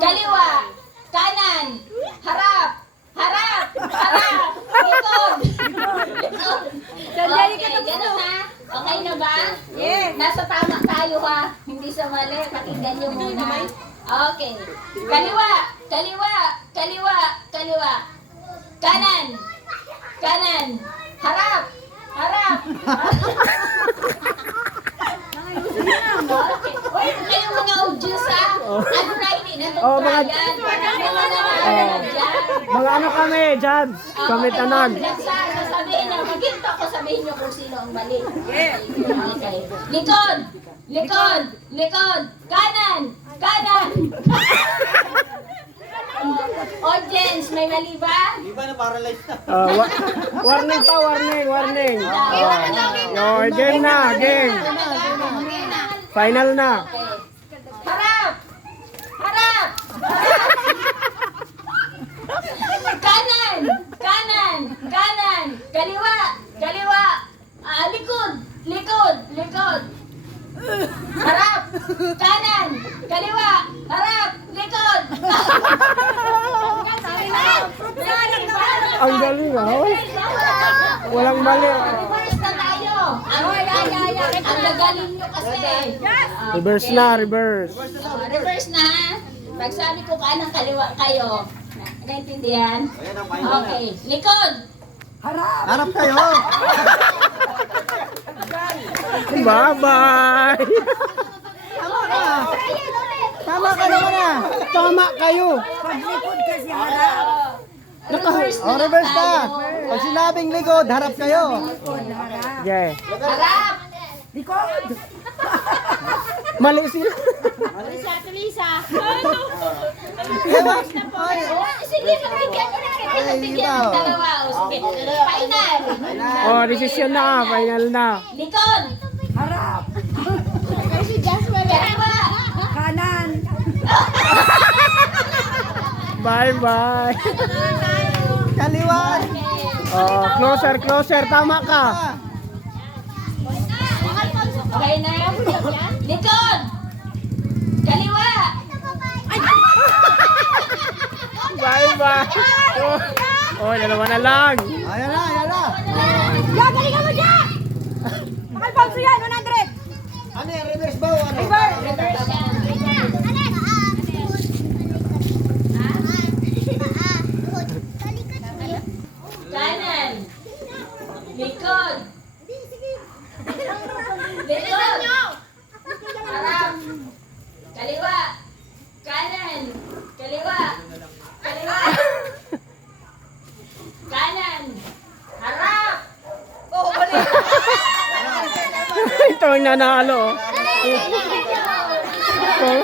Kaliwa. Kanan. Harap. Harap. Harap. Likod. Likod. Okay, ganun na. Okay na ba? Yes. Nasa tama tayo ha. Hindi sa mali. Pakinggan nyo muna. Okay. Kaliwa. Kaliwa. Kaliwa. Kaliwa. Kanan. Kanan. Harap. Harap. Okay. Uy, kayong mga udyos ha. Ano na hindi na ito yan. Mga ano kami, judge. Komitanan. Sasabihin niyo, maginto ko sabihin niyo kung sino ang mali. Okay. Likod! Likod! Likod! Kanan! Kanan! Audience, may mali ba? Iba na paralyzed na. Warning pa, warning, warning. Game na, game. Final na. Harap! Harap! Kanan! Kanan! Kanan! Kaliwa! Kaliwa! Likod! Likod! Likod! Harap! Kanan! Kaliwa! Harap! Likod! Ang galing, oh. Walang mali. Reverse na tayo! Ang gagaling nyo kasi! Reverse na, reverse. Reverse na! Pag sabi ko kanan kaliwa kayo, naintindihan? Ayan ang final na. Okay, likod! Harap kayo! Bye-bye. Tama ka naman na! Tama kayo. Reverse na Oh, reverse na! tayo. Pag sinabing likod, harap kayo! Yeah. Harap! Mali sila. Ewan! Ay! Sige, pagbigyan ko na kita. Pagbigyan ng dalawa. O, sige. Final! Oh, decision na, final na. Likod! Harap. Kaliwa! Kanan. Bye-bye. Kaliwa! Oh, closer, closer. Tama ka. Okay na? Likod! Kaliwa! Bye-bye. Oh, dalawa na lang. Ayan na, ayan na! Ya, galingan mo dyan! Makalpag yan, 100. Ano yan, reverse ba o ano? Reverse yan. Kanan! Likod! Likod! Harap! Kaliwa! Kanan! Kaliwa! Kaliwa! Kanan! Harap! Oh, balik! Ito ang nanalo. Oh. Okay,